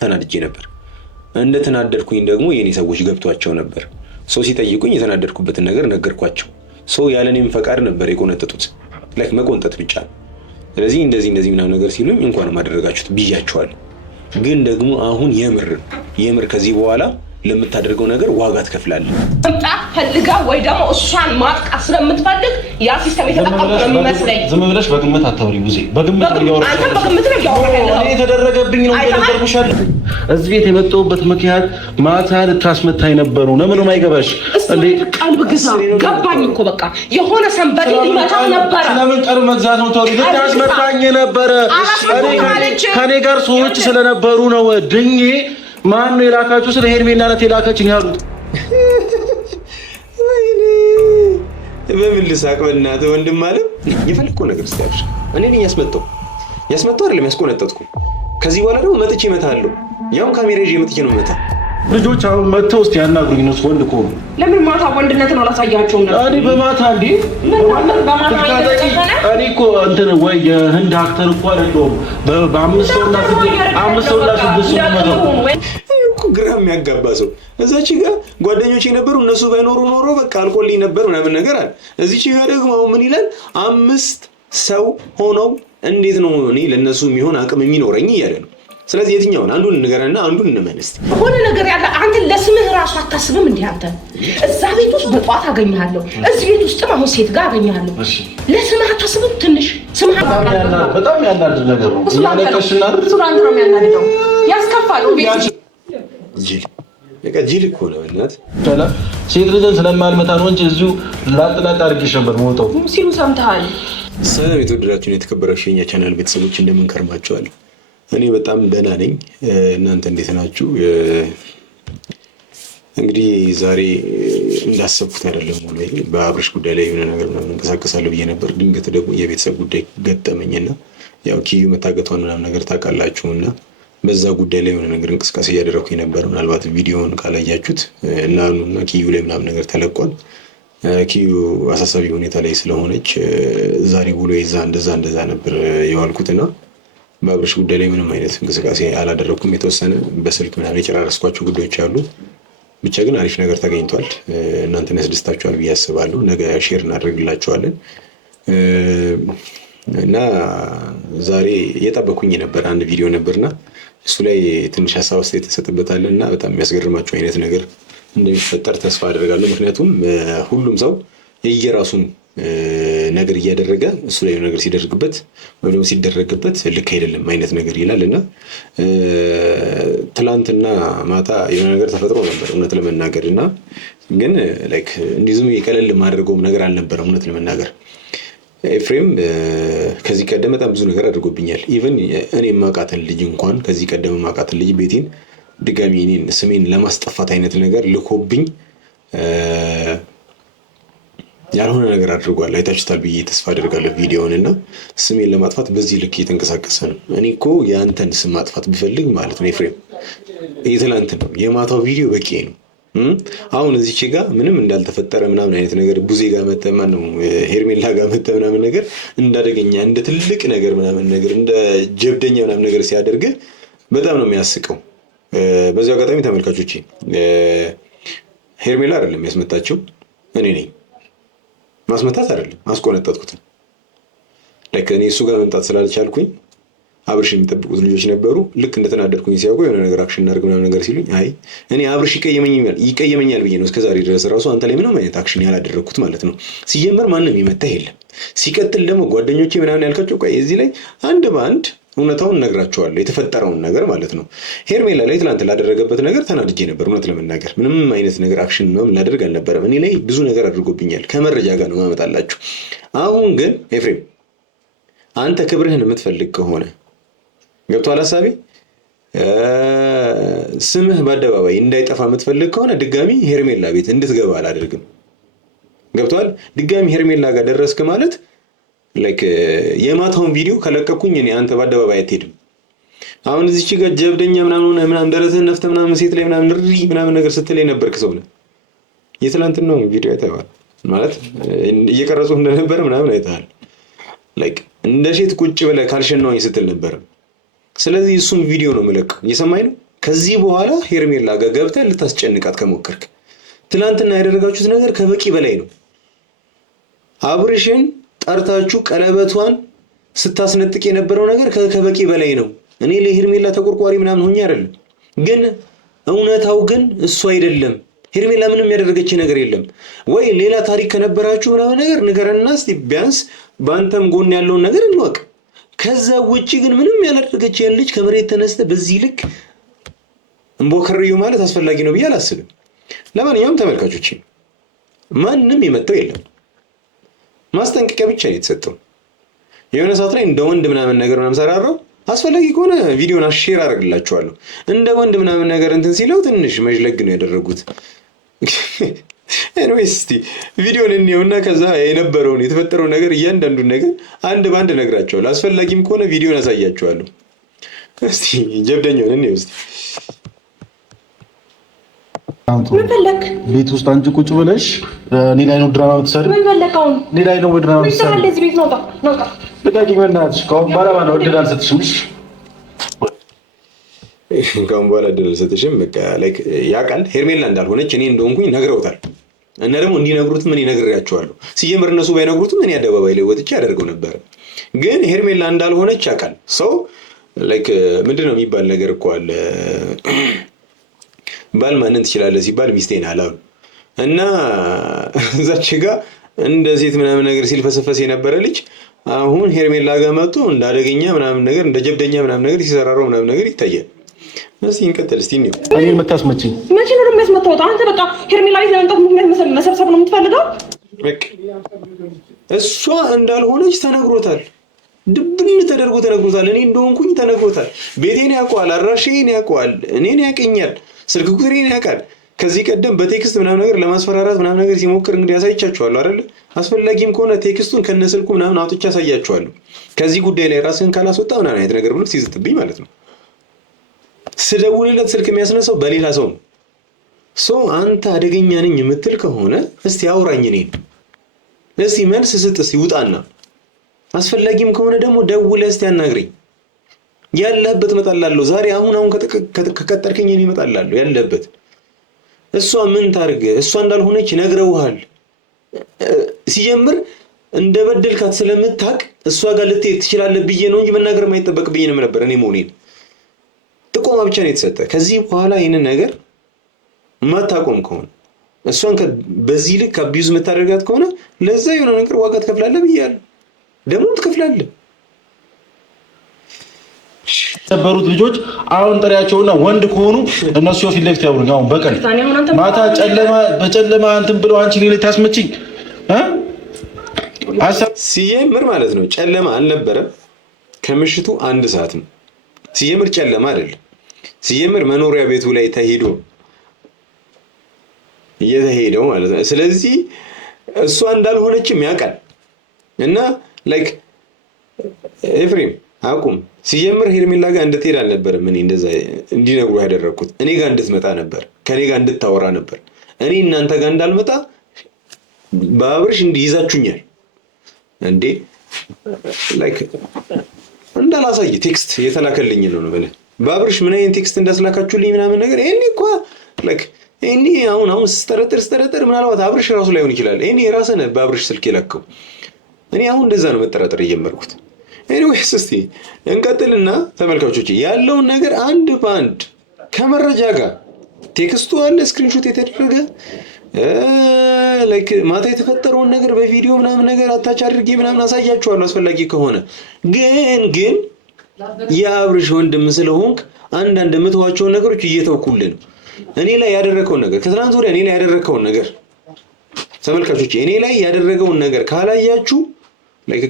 ተናድጄ ነበር። እንደተናደድኩኝ ደግሞ የኔ ሰዎች ገብቷቸው ነበር። ሰው ሲጠይቁኝ የተናደድኩበትን ነገር ነገርኳቸው። ሰው ያለኔም ፈቃድ ነበር የቆነጠጡት። ላይክ መቆንጠጥ ብቻ ነው። ስለዚህ እንደዚህ ምናምን ነገር ሲሉኝ እንኳን ማደረጋችሁት ብያቸዋል። ግን ደግሞ አሁን የምር ከዚህ በኋላ ለምታደርገው ነገር ዋጋ ትከፍላለህ። እንጣ ፈልጋ ወይ ደግሞ እሷን ማጥቃት ስለምትፈልግ ያ ሲስተም የተጠቀመው ነው የሚመስለኝ። ዝም ብለሽ በግምት አታውሪ ቡዜ። በግምት ነው ያወራሽ። አንተ በግምት ነው ያወራሽ። እኔ ተደረገብኝ ነው ተደረግኩሻለሁ። እዚህ ቤት የመጣሁበት ምክንያት ማታ ልታስመታኝ ነበሩ። ለምን ማይገባሽ እንዴ? ቀልብ ግዛ ገባኝ እኮ በቃ የሆነ ሰንበዴ ሊመታው ነበር። ስለምን ቀልብ መግዛት ነው ተወሪ? ልታስመታኝ ነበረ። ከኔ ጋር ሰዎች ስለነበሩ ነው ድኜ ማን ነው የላካችሁ? ስለ ሄርሜላ ናት የላከችኝ ያሉት። ወይኔ በምን ልሳቅ? በእናትህ ወንድም ማለት የፈለከው ነገር ስታብሽ እኔ ነኝ ያስመጣው አይደለም ያስቆነጠጥኩ። ከዚህ በኋላ ደግሞ መጥቼ እመታለሁ። ያው ካሜራ ይዤ መጥቼ ነው መታ። ልጆች አሁን መጥተው እስቲ ያናግሩኝ ነው ወንድ እኮ ነው። ለምን ማታ ወንድነትን አላሳያቸውም ነበር? እኔ በማታ እንዴ እኔ እኮ እንትን ወይ የህንድ አክተር እኮ አይደለሁም። በአምስት ሰውና ስድስት እኮ ግራ የሚያጋባ ሰው እዛች ጋር ጓደኞቼ ነበሩ። እነሱ ባይኖሩ ኖሮ በቃ አልቆልኝ ነበር ምናምን ነገር አለ። እዚች ጋር ደግሞ አሁን ምን ይላል? 5 ሰው ሆነው እንዴት ነው እኔ ለነሱ የሚሆን አቅም የሚኖረኝ እያለ ነው። ስለዚህ የትኛውን አንዱን ንገረና አንዱን እንመንስ። ሆነ ነገር ያለ አንተ ለስምህ ራሱ አታስብም እንዴ? አንተ እዛ ቤት ውስጥ በጧት አገኘሃለሁ፣ እዚህ ቤት ውስጥም አሁን ሴት ጋር አገኘሃለሁ። ለስምህ አታስብም? ትንሽ ስምህ በጣም ያናድድ ነገር ነው። ያለቀሽና ሱራን ነው የሚያናድደው፣ ያስከፋል። ቤት ጅል እኮ ነው እናት። ሴት ልጅን ስለማልመታ ነው እንጂ እዚሁ ላጥላጥ አድርጌሽ ነበር መውጣው ሲሉ ሰምተሃል። ሰላም የተወደዳችሁና የተከበራችሁ የኛ ቻናል ቤተሰቦች እንደምን ከርማችኋል? እኔ በጣም ደህና ነኝ። እናንተ እንዴት ናችሁ? እንግዲህ ዛሬ እንዳሰብኩት አይደለም ወይ በአብርሽ ጉዳይ ላይ የሆነ ነገር ምናምን እንቀሳቀሳለሁ ብዬ ነበር። ድንገት ደግሞ የቤተሰብ ጉዳይ ገጠመኝና ያው ኪዩ መታገቷን ምናምን ነገር ታውቃላችሁና በዛ ጉዳይ ላይ የሆነ ነገር እንቅስቃሴ እያደረኩኝ ነበር። ምናልባት ቪዲዮውን ካላያችሁት እና ኪዩ ላይ ምናምን ነገር ተለቋል። ኪዩ አሳሳቢ ሁኔታ ላይ ስለሆነች ዛሬ ውሎ ይዛ እንደዛ ነበር የዋልኩትና በአብርሽ ጉዳይ ላይ ምንም አይነት እንቅስቃሴ አላደረኩም። የተወሰነ በስልክ ምናምን የጨራረስኳቸው ጉዳዮች አሉ። ብቻ ግን አሪፍ ነገር ተገኝቷል። እናንተን ያስደስታችኋል ብዬ አስባለሁ። ነገ ሼር እናደርግላችኋለን እና ዛሬ እየጠበኩኝ ነበር አንድ ቪዲዮ ነበርና እሱ ላይ ትንሽ ሀሳብ አስተያየት ተሰጥበታል እና በጣም የሚያስገርማቸው አይነት ነገር እንደሚፈጠር ተስፋ አደርጋለሁ። ምክንያቱም ሁሉም ሰው የየራሱን ነገር እያደረገ እሱ ላይ ነገር ሲደረግበት ወይ ደግሞ ሲደረግበት ልክ አይደለም አይነት ነገር ይላል እና ትላንትና ማታ የሆነ ነገር ተፈጥሮ ነበር እውነት ለመናገር እና ግን ላይክ እንዲህ ዝም የቀለል ማድረገውም ነገር አልነበረም እውነት ለመናገር። ኤፍሬም ከዚህ ቀደም በጣም ብዙ ነገር አድርጎብኛል። ኢቭን እኔ የማውቃትን ልጅ እንኳን ከዚህ ቀደም የማውቃትን ልጅ ቤቴን ድጋሚ እኔን ስሜን ለማስጠፋት አይነት ነገር ልኮብኝ ያልሆነ ነገር አድርጓል። አይታችሁታል ብዬ ተስፋ አደርጋለሁ ቪዲዮውን እና ስሜን ለማጥፋት በዚህ ልክ እየተንቀሳቀሰ ነው። እኔ እኮ የአንተን ስም ማጥፋት ብፈልግ ማለት ነው ኤፍሬም የትላንት ነው የማታው ቪዲዮ በቂ ነው። አሁን እዚች ጋር ምንም እንዳልተፈጠረ ምናምን አይነት ነገር ቡዜ ጋር መጣ ማነው ሄርሜላ ጋር መጣ ምናምን ነገር እንዳደገኛ እንደ ትልቅ ነገር ምናምን ነገር እንደ ጀብደኛ ምናምን ነገር ሲያደርግ በጣም ነው የሚያስቀው። በዚህ አጋጣሚ ተመልካቾቼ ሄርሜላ አይደለም ያስመታችው እኔ ነኝ። ማስመታት አይደለም አስቆነጠጥኩት። ላይክ እኔ እሱ ጋር መምጣት ስላልቻልኩኝ አብርሽ የሚጠብቁት ልጆች ነበሩ። ልክ እንደተናደድኩኝ ሲያውቁ የሆነ ነገር አክሽን እናድርግ ምናምን ነገር ሲሉኝ አይ እኔ አብርሽ ይቀየመኛል ብዬ ነው እስከዛሬ ድረስ ራሱ አንተ ላይ ምንም አይነት አክሽን ያላደረግኩት ማለት ነው። ሲጀመር ማንም የመታ የለም። ሲቀጥል ደግሞ ጓደኞቼ ምናምን ያልካቸው ቆይ እዚህ ላይ አንድ በአንድ እውነታውን እነግራቸዋለሁ የተፈጠረውን ነገር ማለት ነው። ሄርሜላ ላይ ትናንት ላደረገበት ነገር ተናድጄ ነበር እውነት ለመናገር። ምንም አይነት ነገር አክሽን ምናምን ላደርግ አልነበረም። እኔ ላይ ብዙ ነገር አድርጎብኛል። ከመረጃ ጋር ነው ማመጣላችሁ። አሁን ግን ኤፍሬም አንተ ክብርህን የምትፈልግ ከሆነ ገብቶሃል ሐሳቤ? ስምህ በአደባባይ እንዳይጠፋ የምትፈልግ ከሆነ ድጋሚ ሄርሜላ ቤት እንድትገባ አላደርግም። ገብቶሃል? ድጋሚ ሄርሜላ ጋር ደረስክ ማለት ላይክ የማታውን ቪዲዮ ከለቀኩኝ እኔ አንተ በአደባባይ አትሄድም። አሁን እዚች ጋር ጀብደኛ ምናምን ደረትህን ነፍተህ ምናምን ሴት ላይ ምናምን ሪ ምናምን ነገር ስትል የነበርክ ሰው ነህ። የትላንትናው ቪዲዮ አይተኸዋል ማለት እየቀረጹ እንደነበረ ምናምን አይተሃል። ላይክ እንደ ሴት ቁጭ ብለህ ካልሸናውኝ ስትል ነበር። ስለዚህ እሱም ቪዲዮ ነው የምለቀው። እየሰማኝ ነው። ከዚህ በኋላ ሄርሜላ ጋር ገብተህ ልታስጨንቃት ከሞከርክ ትናንትና ያደረጋችሁት ነገር ከበቂ በላይ ነው። አብርሽን ጠርታችሁ ቀለበቷን ስታስነጥቅ የነበረው ነገር ከበቂ በላይ ነው። እኔ ለሄርሜላ ተቆርቋሪ ምናምን ሆኜ አይደለም፣ ግን እውነታው ግን እሱ አይደለም። ሄርሜላ ምንም ያደረገች ነገር የለም። ወይ ሌላ ታሪክ ከነበራችሁ ምናምን ነገር ንገረና እስቲ ቢያንስ በአንተም ጎን ያለውን ነገር እንወቅ። ከዛ ውጪ ግን ምንም ያላደረገች ልጅ ከመሬት ተነስተ በዚህ ልክ እንቦከርዩ ማለት አስፈላጊ ነው ብዬ አላስብም። ለማንኛውም ተመልካቾች ማንም የመጣው የለም፣ ማስጠንቀቂያ ብቻ ነው የተሰጠው። የሆነ ሰዓት ላይ እንደ ወንድ ምናምን ነገር ምናምን ሰራራው አስፈላጊ ከሆነ ቪዲዮን ሼር አደርግላችኋለሁ። እንደ ወንድ ምናምን ነገር እንትን ሲለው ትንሽ መጅለግ ነው ያደረጉት። ኤኒዌይስ እስቲ ቪዲዮን እንየውና ከዛ የነበረውን የተፈጠረውን ነገር እያንዳንዱን ነገር አንድ ባንድ እነግራችኋለሁ። አስፈላጊም ከሆነ ቪዲዮን አሳያችኋለሁ። እስቲ ጀብደኛውን እንየው እስቲ። ምን ፈለክ? ቤት ውስጥ አንቺ ቁጭ ብለሽ እኔ ላይ ነው ድራማ የምትሰሪው? ምን ፈለክ? አሁን እኔ ላይ ነው ድራማ የምትሰሪው? ምን እንደዚህ ቤት ነው? ነው በቃ በእናትሽ ከአሁን በኋላ ነው እድል አልሰጥሽም። ከአሁን በኋላ እድል አልሰጥሽም። በቃ ላይክ ያውቃል ሄርሜላ እንዳልሆነች እኔ እንደሆንኩኝ ነግረውታል። እና ደግሞ እንዲነግሩትም እኔ ነግሬያቸዋለሁ። ሲጀምር እነሱ ባይነግሩትም እኔ አደባባይ ላይ ወጥቼ ያደርገው ነበር። ግን ሄርሜላ እንዳልሆነች ያውቃል። ሰው ላይክ ምንድነው የሚባል ነገር እኮ አለ፣ ባል ማንን ትችላለህ ሲባል ሚስቴን አላሉ። እና እዛች ጋር እንደ ሴት ምናምን ነገር ሲልፈሰፈስ የነበረ ልጅ አሁን ሄርሜላ ጋር መጥቶ እንዳደገኛ ምናምን ነገር እንደ ጀብደኛ ምናምን ነገር ሲሰራራው ምናምን ነገር ይታያል። እስቲ እንቀጥል። እስቲ ነው እኔ የምታስመጪኝ መቼ ነው የሚያስመጣው? አንተ በቃ ሄርሜላ ቤት ለመምጣት ምክንያት መሰብሰብ ነው የምትፈልገው? በቃ እሷ እንዳልሆነች ተነግሮታል። ድብን ተደርጎ ተነግሮታል። እኔ እንደሆንኩኝ ተነግሮታል። ቤቴን ያውቀዋል፣ አድራሻዬን ያውቀዋል፣ እኔን ያውቀኛል፣ ስልክ ቁጥሬን ያውቃል። ከዚህ ቀደም በቴክስት ምናምን ነገር ለማስፈራራት ምናምን ነገር ሲሞክር እንግዲህ ያሳይቻችኋለሁ አይደል? አስፈላጊም ከሆነ ቴክስቱን ከነስልኩ ምናምን አውጥቼ ያሳያችኋለሁ። ከዚህ ጉዳይ ላይ ራስህን ካላስወጣ ምናምን አይነት ነገር ብሎ ሲዝትብኝ ማለት ነው። ስደውልለት ስልክ የሚያስነሳው በሌላ ሰው ነው። አንተ አደገኛ ነኝ የምትል ከሆነ እስቲ አውራኝ፣ እኔን እስቲ መልስ ስጥ፣ እስቲ ውጣና አስፈላጊም ከሆነ ደግሞ ደውለህ እስቲ አናግረኝ። ያለህበት እመጣላለሁ። ዛሬ አሁን ከቀጠርከኝ እኔ እመጣላለሁ ያለህበት። እሷ ምን ታርግ? እሷ እንዳልሆነች ነግረውሃል። ሲጀምር እንደበደልካት ስለምታውቅ እሷ ጋር ልትሄድ ትችላለህ ብዬ ነው እንጂ መናገር የማይጠበቅብኝም ነበር። እኔ መሆኔን ጥቆማ ብቻ ነው የተሰጠ። ከዚህ በኋላ ይህንን ነገር ማታቆም ከሆነ እሷን በዚህ ልክ አቢዩዝ የምታደርጋት ከሆነ ለዛ የሆነ ነገር ዋጋ ትከፍላለህ ብያለሁ። ደግሞ ትከፍላለህ። የነበሩት ልጆች አሁን ጥሪያቸውና ወንድ ከሆኑ እነሱ ፊት ለፊት ያውሩኝ። አሁን በቀን ማታ በጨለማ እንትን ብለው አንቺ ሌላ ታስመጪኝ ሲጀምር ማለት ነው። ጨለማ አልነበረም። ከምሽቱ 1 ሰዓት ነው። ሲጀምር ጨለማ አይደለም። ሲጀምር መኖሪያ ቤቱ ላይ ተሄዶ እየተሄደው ማለት ነው። ስለዚህ እሷ እንዳልሆነችም ያውቃል። እና ላይክ ኤፍሬም አቁም። ሲጀምር ሄርሜላ ጋር እንድትሄድ አልነበረም እኔ እንደዛ እንዲነግሩ ያደረኩት። እኔ ጋር እንድትመጣ ነበር፣ ከኔ ጋር እንድታወራ ነበር። እኔ እናንተ ጋር እንዳልመጣ በአብርሽ እንዲይዛችሁኛል እንዴ። ላይክ እንዳላሳይ ቴክስት የተላከልኝ ነው ነው ብለህ በአብርሽ ምን አይነት ቴክስት እንዳስላካችሁልኝ ምናምን ነገር እኔ እኮ ላይክ እኔ አሁን ስጠረጥር ምናልባት አብርሽ ራሱ ላይሆን ይችላል። እኔ የራስህ በአብርሽ ስልክ የላከው እኔ አሁን እንደዛ ነው መጠራጠር የጀመርኩት። ኤኒዌይስ እስቲ እንቀጥልና ተመልካቾች ያለውን ነገር አንድ በአንድ ከመረጃ ጋር ቴክስቱ አለ፣ ስክሪንሾት የተደረገ ላይክ ማታ የተፈጠረውን ነገር በቪዲዮ ምናምን ነገር አታች አድርጌ ምናምን አሳያችኋለሁ አስፈላጊ ከሆነ። ግን የአብርሽ ወንድም ስለሆንክ አንዳንድ የምትዋቸውን ነገሮች እየተውኩልን እኔ ላይ ያደረከውን ነገር ከትናንት ወዲያ እኔ ላይ ያደረከውን ነገር ተመልካቾች እኔ ላይ ያደረገውን ነገር ካላያችሁ ላይክ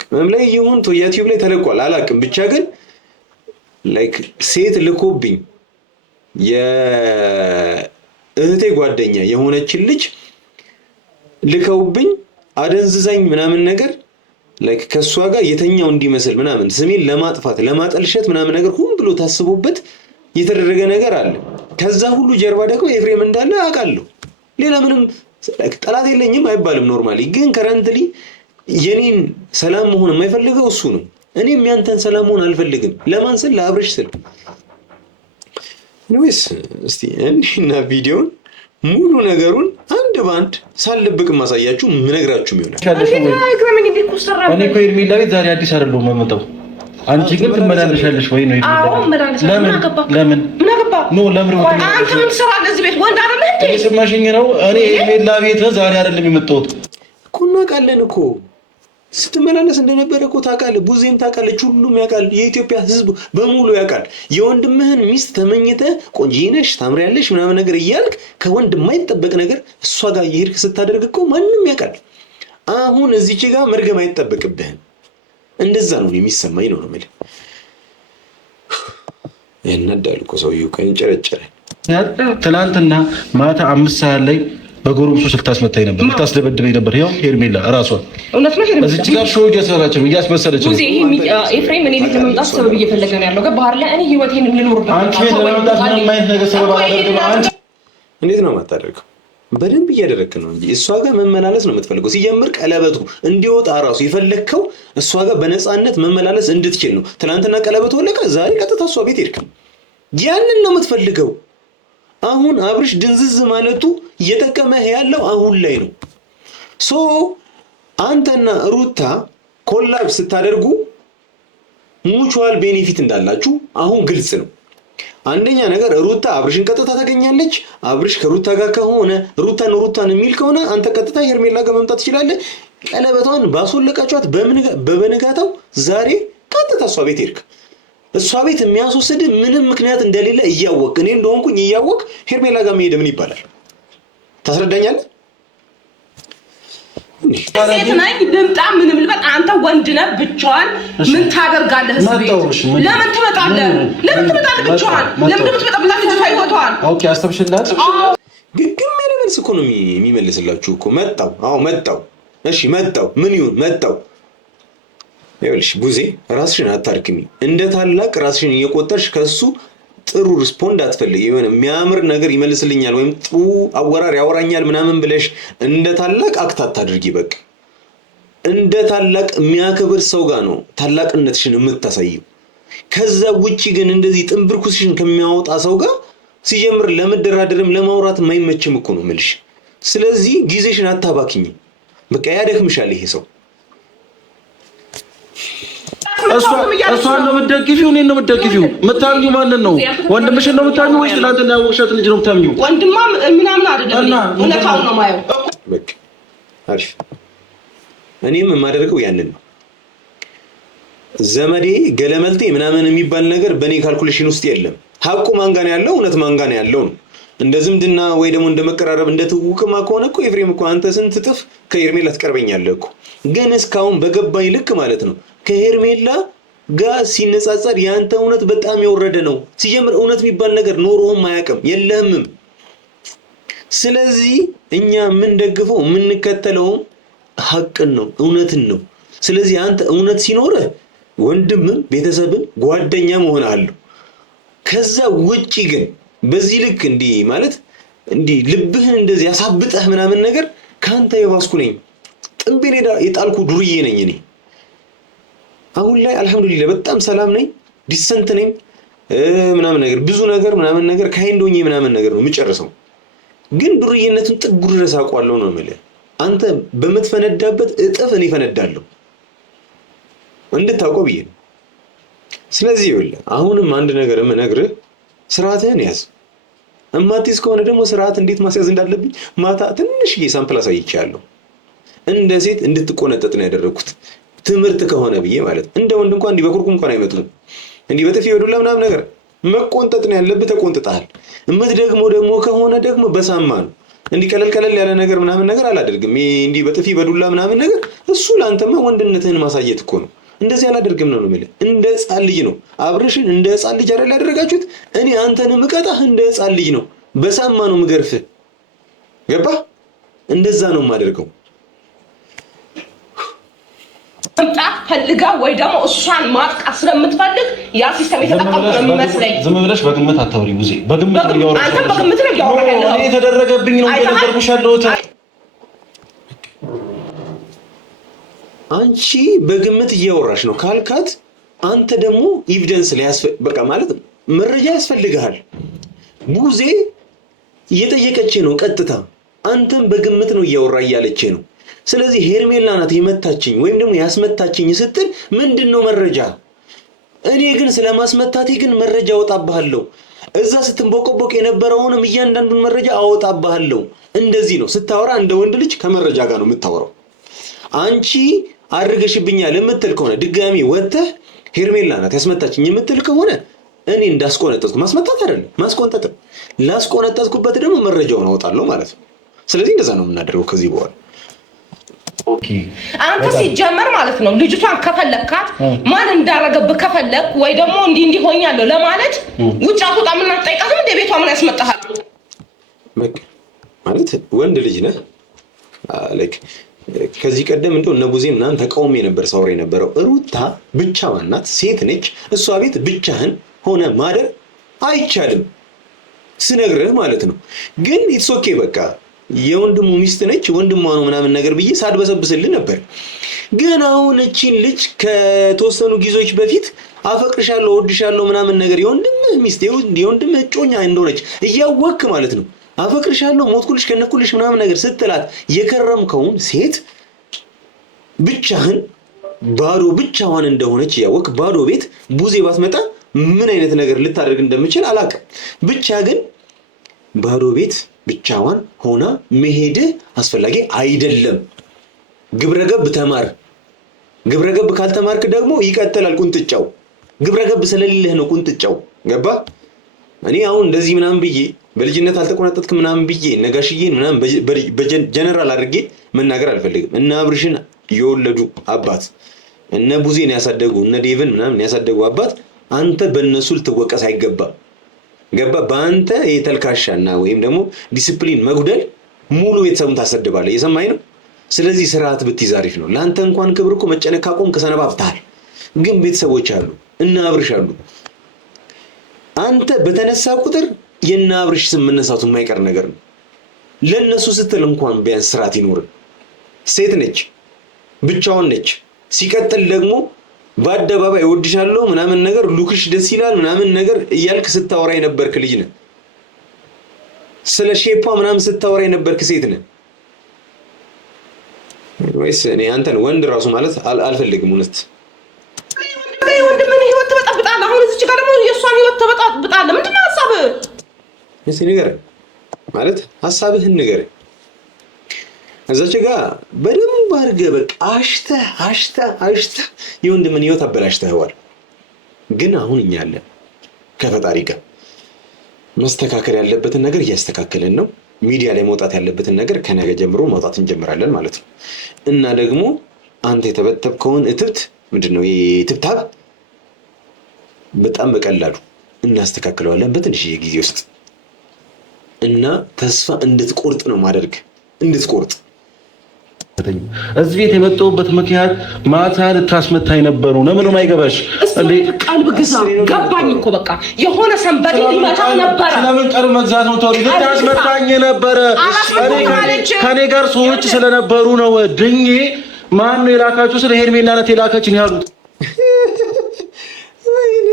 ቅመም ላይ ይሁን ዩቲዩብ ላይ ተለቋል አላውቅም። ብቻ ግን ላይክ ሴት ልኮብኝ የእህቴ ጓደኛ የሆነችን ልጅ ልከውብኝ አደንዝዛኝ ምናምን ነገር ላይክ ከሷ ጋር የተኛው እንዲመስል ምናምን ስሜን ለማጥፋት ለማጠልሸት ምናምን ነገር ሁሉ ብሎ ታስቦበት የተደረገ ነገር አለ። ከዛ ሁሉ ጀርባ ደግሞ ኤፍሬም እንዳለ አውቃለሁ። ሌላ ምንም ጠላት የለኝም አይባልም ኖርማሊ። ግን ከረንትሊ የኔን ሰላም መሆን የማይፈልገው እሱ ነው። እኔም ያንተን ሰላም መሆን አልፈልግም። ለማን ስል? ለአብርሽ ስል። ወይስ እስቲ እንዲና ቪዲዮን ሙሉ ነገሩን አንድ ባንድ ሳልደብቅ ማሳያችሁ ምነግራችሁ ይሆናል። እኔ እኮ ሄርሜላ ቤት ዛሬ አዲስ አይደለሁም የምመጣው። አንቺ ግን ትመላለሻለሽ ወይ ነው? ለምን ለምን አንተ ምን ትሰራለህ እዚህ ቤት? ወንድ አይደለህ እንዴ? እየሰማሽኝ ነው? እኔ ሄርሜላ ቤት ዛሬ አይደለም የመጣሁት እኮ እናውቃለን እኮ ስትመላለስ እንደነበረ እኮ ታውቃለህ። ቡዜም ታውቃለች፣ ሁሉም ያውቃል። የኢትዮጵያ ሕዝብ በሙሉ ያውቃል። የወንድምህን ሚስት ተመኝተህ ቆንጆ ነሽ፣ ታምሪያለሽ ምናምን ነገር እያልክ ከወንድ የማይጠበቅ ነገር እሷ ጋር እየሄድክ ስታደርግ እኮ ማንም ያውቃል። አሁን እዚች ጋር መርገም አይጠበቅብህም። እንደዛ ነው የሚሰማኝ ነው የምልህ። ያናዳል እኮ ሰውዬው ከእንጨረጨረ ትናንትና ማታ 5 ሰዓት ላይ በጎረምሶ ስልክ ታስመታኝ ነበር፣ ታስደበድበኝ ነበር። ያው ሄርሜላ እራሷ እውነት ነው። ሄርሜላ እዚህ ጋር ሾው እያሰራች ነው፣ እያስመሰለች ነው። ኤፍሬም እኔ ቤት ለመምጣት ሰበብ እየፈለገ ነው ያለው። ባህር ላይ እኔ ህይወቴን ልኖርበት አንቺ ለመምጣት ምንም አይነት ነገር ሰበብ አላደርግም። አንቺ እንዴት ነው የማታደርገው? በደንብ እያደረግክ ነው እንጂ እሷ ጋር መመላለስ ነው የምትፈልገው። ሲጀምር ቀለበቱ እንዲወጣ ራሱ የፈለግከው እሷ ጋር በነፃነት መመላለስ እንድትችል ነው። ትናንትና ቀለበቱ ወለቀ፣ ዛሬ ቀጥታ እሷ ቤት ሄድክ። ያንን ነው የምትፈልገው። አሁን አብርሽ ድንዝዝ ማለቱ እየጠቀመህ ያለው አሁን ላይ ነው። ሶ አንተና ሩታ ኮላብ ስታደርጉ ሙቹዋል ቤኔፊት እንዳላችሁ አሁን ግልጽ ነው። አንደኛ ነገር ሩታ አብርሽን ቀጥታ ታገኛለች። አብርሽ ከሩታ ጋር ከሆነ ሩታን የሚል ከሆነ አንተ ቀጥታ ሄርሜላ ጋር መምጣት ትችላለህ። ቀለበቷን ባስወለቃችኋት በበነጋታው ዛሬ ቀጥታ እሷ ቤት ሄድክ። እሷ ቤት የሚያስወስድ ምንም ምክንያት እንደሌለ እያወቅ እኔ እንደሆንኩኝ እያወቅ ሄርሜላ ጋር መሄድ ምን ይባላል? ታስረዳኛለህ? ሴት ነኝ ልምጣ ምንም ልበል፣ አንተ ወንድ ነህ። ብቻዋን ምን ታደርጋለህ? ለምን ትመጣለህ? ብቻዋን ለምን ትመጣለህ? ልጅቷ ይወጣዋል። ኦኬ አስተብሽላት ግግም ያለ መልስ እኮ ነው የሚመልስላችሁ እኮ። መጣው። አዎ መጣው። እሺ መጣው። ምን ይሁን መጣው። ይኸውልሽ ቡዜ ራስሽን አታርክሚ። እንደ ታላቅ ራስሽን እየቆጠርሽ ከሱ ጥሩ ሪስፖንድ አትፈልጊ። የሆነ የሚያምር ነገር ይመልስልኛል ወይም ጥሩ አወራር ያወራኛል ምናምን ብለሽ እንደ ታላቅ አክት አታድርጊ። በቃ እንደ ታላቅ የሚያከብር ሰው ጋር ነው ታላቅነትሽን የምታሳይው። ከዛ ውጪ ግን እንደዚህ ጥንብርኩስሽን ከሚያወጣ ሰው ጋር ሲጀምር ለመደራደርም ለማውራት የማይመችም እኮ ነው የምልሽ። ስለዚህ ጊዜሽን አታባክኝ። በቃ ያደክምሻል ይሄ ሰው። እሷን ነው የምትደግፊው? እኔን ነው የምትደግፊው? የምታምኚው ማንን ነው? ወንድምሽን ነው የምታምኚው ወይስ ትናንትና ያወቅሻት ልጅ ነው የምታምኚው? ወንድማ ምናምን አይደለም፣ እውነታውን ነው የማየው። በቃ አሪፍ። እኔም የማደርገው ያንን ነው። ዘመዴ ገለመልቴ ምናምን የሚባል ነገር በእኔ ካልኩሌሽን ውስጥ የለም። ሀቁ ማን ጋር ያለው እውነት ማን ጋር ያለው ነው። እንደ ዝምድና ወይ ደግሞ እንደ መቀራረብ እንደ ትውውቅማ ከሆነ እኮ ኤፍሬም እኮ አንተ ስንት እጥፍ ከሄርሜላ ትቀርበኛለህ እኮ። ግን እስካሁን በገባኝ ልክ ማለት ነው ከሄርሜላ ጋር ሲነጻጸር ያንተ እውነት በጣም የወረደ ነው። ሲጀምር እውነት የሚባል ነገር ኖሮህም አያውቅም የለህምም። ስለዚህ እኛ የምንደግፈው የምንከተለውም ሀቅን ነው እውነትን ነው። ስለዚህ አንተ እውነት ሲኖርህ ወንድምም ቤተሰብም ጓደኛ መሆን አለው። ከዛ ውጪ ግን በዚህ ልክ እንዲህ ማለት እንዲህ ልብህን እንደዚህ ያሳብጠህ ምናምን ነገር ካንተ የባስኩ ነኝ። ጥንቤን የጣልኩ ዱርዬ ነኝ እኔ። አሁን ላይ አልሐምዱሊላህ በጣም ሰላም ነኝ፣ ዲሰንት ነኝ ምናምን ነገር ብዙ ነገር ምናምን ነገር ካይንዶኝ ምናምን ነገር ነው የምጨርሰው። ግን ዱርዬነቱን ጥጉ ድረስ አውቀዋለሁ ነው የምልህ። አንተ በምትፈነዳበት እጥፍ እኔ ፈነዳለሁ እንድታውቀው ብዬ ነው። ስለዚህ ይኸውልህ አሁንም አንድ ነገር የምነግርህ ስርዓትህን ያዝ። እማትይዝ ከሆነ ደግሞ ስርዓት እንዴት ማስያዝ እንዳለብኝ ማታ ትንሽዬ ሳምፕል አሳይቻለሁ። እንደ ሴት እንድትቆነጠጥ ነው ያደረኩት። ትምህርት ከሆነ ብዬ ማለት እንደ ወንድ እንኳን እንዲህ በኩርኩም እንኳን አይመጡም። እንዲህ በጥፊ በዱላ ምናምን ነገር መቆንጠጥ ነው ያለብህ። ተቆንጥጠሃል። ደግሞ ከሆነ ደግሞ በሳማ ነው። እንዲህ ቀለል ያለ ነገር ምናምን ነገር አላደርግም። እንዲህ በጥፊ በዱላ ምናምን ነገር እሱ ለአንተማ ወንድነትህን ማሳየት እኮ ነው። እንደዚህ አላደርግም ነው የምልህ። እንደ ሕፃን ልጅ ነው። አብርሽን እንደ ሕፃን ልጅ አይደል ያደረጋችሁት? እኔ አንተንም እቀጣህ እንደ ሕፃን ልጅ ነው። በሳማ ነው ምገርፍህ። ገባህ? እንደዛ ነው የማደርገው። መምጣት ፈልጋ ወይ ደግሞ እሷን ማጥቃት ስለምትፈልግ ያ ሲስተም የተጠቀመው ነው የሚመስለኝ። ዝም ብለሽ በግምት አታውሪ ቡዜ። በግምት ነው ያወራሽ። አንተ በግምት ነው ያወራሽ ያለው። እኔ የተደረገብኝ ነው እንደነገርኩሽ ያለሁት። አንቺ በግምት እያወራሽ ነው ካልካት፣ አንተ ደግሞ ኤቪደንስ ላይ በቃ ማለት መረጃ ያስፈልግሃል። ቡዜ እየጠየቀች ነው ቀጥታ፣ አንተም በግምት ነው እያወራ እያለች ነው። ስለዚህ ሄርሜላ ናት የመታችኝ ወይም ደግሞ ያስመታችኝ ስትል ምንድነው መረጃ? እኔ ግን ስለማስመታቴ ግን መረጃ አወጣብሃለሁ። እዛ ስትንቦቆቦቅ የነበረውንም እያንዳንዱን መረጃ አወጣብሃለሁ። እንደዚህ ነው ስታወራ፣ እንደ ወንድ ልጅ ከመረጃ ጋር ነው የምታወራው። አንቺ አድርገሽብኛል የምትል ከሆነ ድጋሚ ወጥተህ ሄርሜላ ናት ያስመታችኝ የምትል ከሆነ እኔ እንዳስቆነጠጥኩ ማስመታት አይደለም ማስቆንጠጥ፣ ላስቆነጠጥኩበት ደግሞ መረጃውን አወጣለሁ ማለት ነው። ስለዚህ እንደዛ ነው የምናደርገው ከዚህ በኋላ። ኦኬ አንተ ሲጀመር ማለት ነው ልጅቷን ከፈለካት ማን እንዳረገብህ ከፈለክ ወይ ደግሞ እንዲህ ሆኛለሁ ለማለት ውጭ አትወጣ። ምን አትጠይቃትም እንደ ቤቷ ምን ያስመጣሃል ማለት ወንድ ልጅ ነህ። ላይክ ከዚህ ቀደም እንደው እነ ቡዜ ምናምን ተቃውሞ የነበር ሳውሬ የነበረው ሩታ ብቻዋን ናት፣ ሴት ነች። እሷ ቤት ብቻህን ሆነ ማደር አይቻልም ስነግርህ ማለት ነው። ግን ኢትስ ኦኬ በቃ የወንድሙ ሚስት ነች ወንድሟ ነው ምናምን ነገር ብዬ ሳድበሰብስልህ ነበር። ግን አሁን እቺን ልጅ ከተወሰኑ ጊዜዎች በፊት አፈቅርሻለሁ ወድሻለሁ ምናምን ነገር የወንድምህ ሚስት የወንድምህ እጮኛ እንደሆነች እያወክ ማለት ነው አፈቅርሻለሁ ሞትኩልሽ ከነኩልሽ ምናምን ነገር ስትላት የከረምከውን ሴት ብቻህን ባዶ ብቻዋን እንደሆነች እያወክ ባዶ ቤት ቡዜ ባትመጣ ምን አይነት ነገር ልታደርግ እንደምችል አላውቅም። ብቻ ግን ባዶ ቤት ብቻዋን ሆና መሄድህ አስፈላጊ አይደለም። ግብረገብ ተማር። ግብረገብ ካልተማርክ ደግሞ ይቀጥላል ቁንጥጫው። ግብረገብ ስለሌለህ ነው ቁንጥጫው። ገባ? እኔ አሁን እንደዚህ ምናምን ብዬ በልጅነት አልተቆነጠጥክም ምናምን ብዬ ነጋሽዬን ምናምን በጀነራል አድርጌ መናገር አልፈልግም። እነ አብርሽን የወለዱ አባት እነ ቡዜን ያሳደጉ እነ ዴቭን ምናምን ያሳደጉ አባት አንተ በእነሱ ልትወቀስ አይገባም። ገባ? በአንተ የተልካሻና ወይም ደግሞ ዲሲፕሊን መጉደል ሙሉ ቤተሰቡን ታሰድባለህ። እየሰማኝ ነው? ስለዚህ ስርዓት ብትይዝ አሪፍ ነው። ለአንተ እንኳን ክብር እኮ መጨነቅ ካቆም ከሰነባብተሃል። ግን ቤተሰቦች አሉ፣ እነ አብርሽ አሉ። አንተ በተነሳ ቁጥር የእነ አብርሽ ስም መነሳቱ የማይቀር ነገር ነው። ለእነሱ ስትል እንኳን ቢያንስ ስርዓት ይኖርን። ሴት ነች፣ ብቻዋን ነች። ሲቀጥል ደግሞ በአደባባይ እወድሻለሁ ምናምን ነገር ሉክሽ ደስ ይላል ምናምን ነገር እያልክ ስታወራ የነበርክ ልጅ ነህ። ስለ ሼፓ ምናምን ስታወራ የነበርክ ሴት ነህ። ወይስ እኔ አንተን ወንድ ራሱ ማለት አልፈልግም። እውነት ወንድምን ህይወት ተበጣብጣለህ። አሁን እዚች ጋር ደግሞ የእሷን ህይወት ተበጣብጣለህ። ምንድን ነው ሀሳብህ? እስኪ ንገረኝ ማለት ሀሳብህን ንገረኝ። እዛች ጋር በደንብ አድርገህ በቃ አሽተህ የወንድምን ህይወት አበላሽተኸዋል። ግን አሁን እኛ አለን ከፈጣሪ ጋር መስተካከል ያለበትን ነገር እያስተካከልን ነው። ሚዲያ ላይ መውጣት ያለበትን ነገር ከነገ ጀምሮ መውጣት እንጀምራለን ማለት ነው። እና ደግሞ አንተ የተበተብከውን እትብት ምንድነው የትብታብ በጣም በቀላሉ እናስተካክለዋለን በትንሽዬ ጊዜ ውስጥ። እና ተስፋ እንድትቆርጥ ነው ማድረግ እንድትቆርጥ። እዚህ ቤት የመጣሁበት ምክንያት ማታ ልታስመታኝ ነበሩ። ለምን ነው አይገባሽ እንዴ? ቀልብ ግዛ ገባኝ እኮ በቃ የሆነ ሰንበዴ ሊመጣ ነበር። ለምን ቀልብ መግዛት ነው? ተወሪ ልታስመታኝ ነበረ። ከኔ ጋር ሰዎች ስለነበሩ ነው ድኜ ማን ነው የላካችሁ? ስለ ሄርሜላ ናት የላከችኝ ያሉት። ወይኔ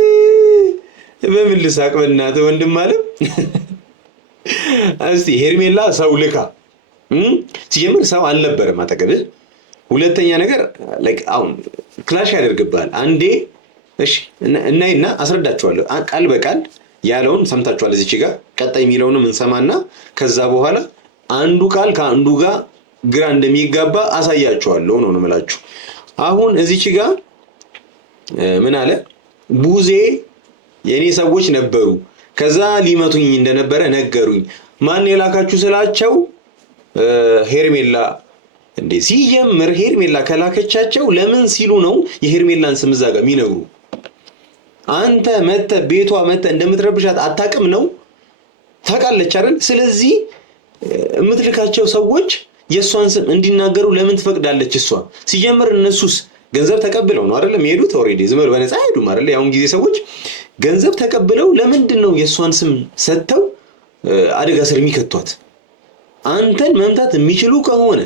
በምን ልሳቅ በእናትህ ወንድም አለ። እስቲ ሄርሜላ ሰው ልካ ሲጀምር ሰው አልነበረም አጠገብህ። ሁለተኛ ነገር አሁን ክላሽ ያደርግብሃል። አንዴ እሺ እናይና አስረዳችኋለሁ። ቃል በቃል ያለውን ሰምታችኋል። እዚች ጋር ቀጣይ የሚለውንም እንሰማና ከዛ በኋላ አንዱ ቃል ከአንዱ ጋር ግራ እንደሚጋባ አሳያችኋለሁ ነው የምላችሁ። አሁን እዚች ጋር ምን አለ? ቡዜ የኔ ሰዎች ነበሩ፣ ከዛ ሊመቱኝ እንደነበረ ነገሩኝ። ማን የላካችሁ ስላቸው ሄርሜላ እንዴ ሲጀምር ሄርሜላ ከላከቻቸው ለምን ሲሉ ነው የሄርሜላን ስም እዛ ጋር የሚነግሩ? አንተ መተ ቤቷ መተ እንደምትረብሻት አታውቅም ነው? ታውቃለች አይደል? ስለዚህ የምትልካቸው ሰዎች የእሷን ስም እንዲናገሩ ለምን ትፈቅዳለች እሷ? ሲጀምር እነሱስ ገንዘብ ተቀብለው ነው አይደለም የሄዱት? ኦሬዲ ዝም ብለው በነፃ አይሄዱም አይደል? ያሁን ጊዜ ሰዎች ገንዘብ ተቀብለው ለምንድን ነው የእሷን ስም ሰጥተው አደጋ ስር የሚከቷት? አንተን መምታት የሚችሉ ከሆነ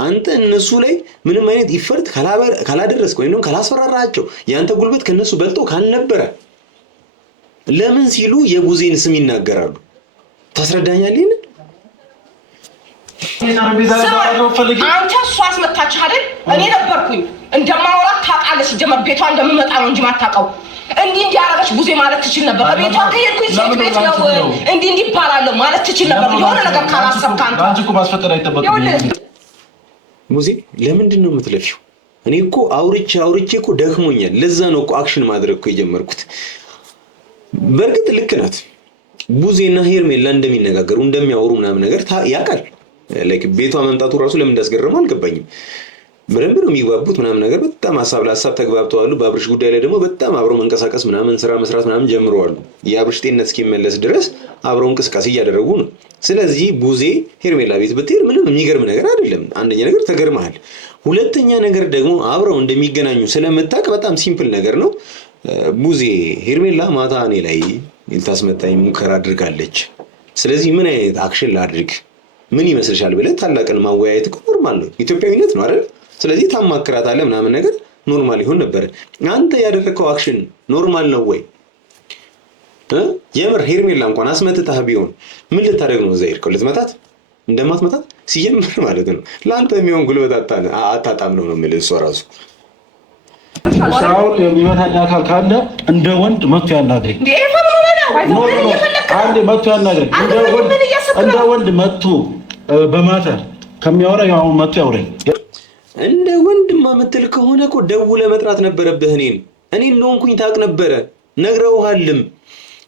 አንተ እነሱ ላይ ምንም አይነት ኢፈርት ካላደረስክ ወይም ካላስፈራራቸው የአንተ ጉልበት ከነሱ በልጦ ካልነበረ ለምን ሲሉ የቡዜን ስም ይናገራሉ? ታስረዳኛለህ? አንተ እሷ አስመታችህ አይደል? እኔ ነበርኩኝ እንደማወራት ታውቃለህ። ሲጀመር ቤቷ እንደምመጣ ነው እንጂ ማታውቀው እንዲህ እንዲያረጋች ቡዜ ማለት ትችል ነበር። ቤቷ ከሄድኩኝ ሴት ቤት ነው እንዲህ ይባላል ማለት ትችል ነበር። የሆነ ነገር ካላሰብክ አንተ እኮ ማስፈጠር አይጠበቅም። ሙዜ ለምንድን ነው የምትለፊው? እኔ እኮ አውርቼ እኮ ደክሞኛል። ለዛ ነው እኮ አክሽን ማድረግ እኮ የጀመርኩት። በእርግጥ ልክ ናት። ቡዜና ሄርሜላ እንደሚነጋገሩ እንደሚያወሩ ምናምን ነገር ያውቃል። ላይክ ቤቷ መምጣቱ ራሱ ለምን እንዳስገረመው አልገባኝም። በደንብ ነው የሚግባቡት ምናምን ነገር በጣም ሀሳብ ለሀሳብ ተግባብተዋል። በአብርሽ ጉዳይ ላይ ደግሞ በጣም አብረው መንቀሳቀስ ምናምን ስራ መስራት ምናምን ጀምረዋል። የአብርሽ ጤንነት እስኪመለስ ድረስ አብረው እንቅስቃሴ እያደረጉ ነው። ስለዚህ ቡዜ ሄርሜላ ቤት ብትሄድ ምንም የሚገርም ነገር አይደለም። አንደኛ ነገር ተገርመሃል። ሁለተኛ ነገር ደግሞ አብረው እንደሚገናኙ ስለምታውቅ በጣም ሲምፕል ነገር ነው። ቡዜ ሄርሜላ ማታ እኔ ላይ ልታስመታኝ ሙከራ አድርጋለች። ስለዚህ ምን አይነት አክሽን ላድርግ፣ ምን ይመስልሻል ብለህ ታላቅን ማወያየት እኮ ኖርማል ነው፣ ኢትዮጵያዊነት ነው አይደል? ስለዚህ ታማክራታለህ ምናምን ነገር ኖርማል ይሆን ነበር። አንተ ያደረከው አክሽን ኖርማል ነው ወይ? የምር ሄርሜላ እንኳን አስመትታህ ቢሆን ምን ልታደርግ ነው እዛ ሄድከው? ልትመታት? እንደማትመታት ሲጀምር ማለት ነው። ለአንተ የሚሆን ጉልበት አታጣም ነው የምልህ። እሷ ራሱ ሳውል የሚመታኝ አካል ካለ እንደ ወንድ መጥቶ ያናግረኝ። አንዴ መጥቶ ያናግረኝ። እንደ ወንድ መጥቶ በማተር ከሚያወራ ያው መጥቶ ያውረኝ። እንደ ወንድማ የምትል ከሆነ እኮ ደውለህ መጥራት ነበረብህ። እኔ እንደሆንኩኝ ታውቅ ነበረ፣ ነግረውሃልም።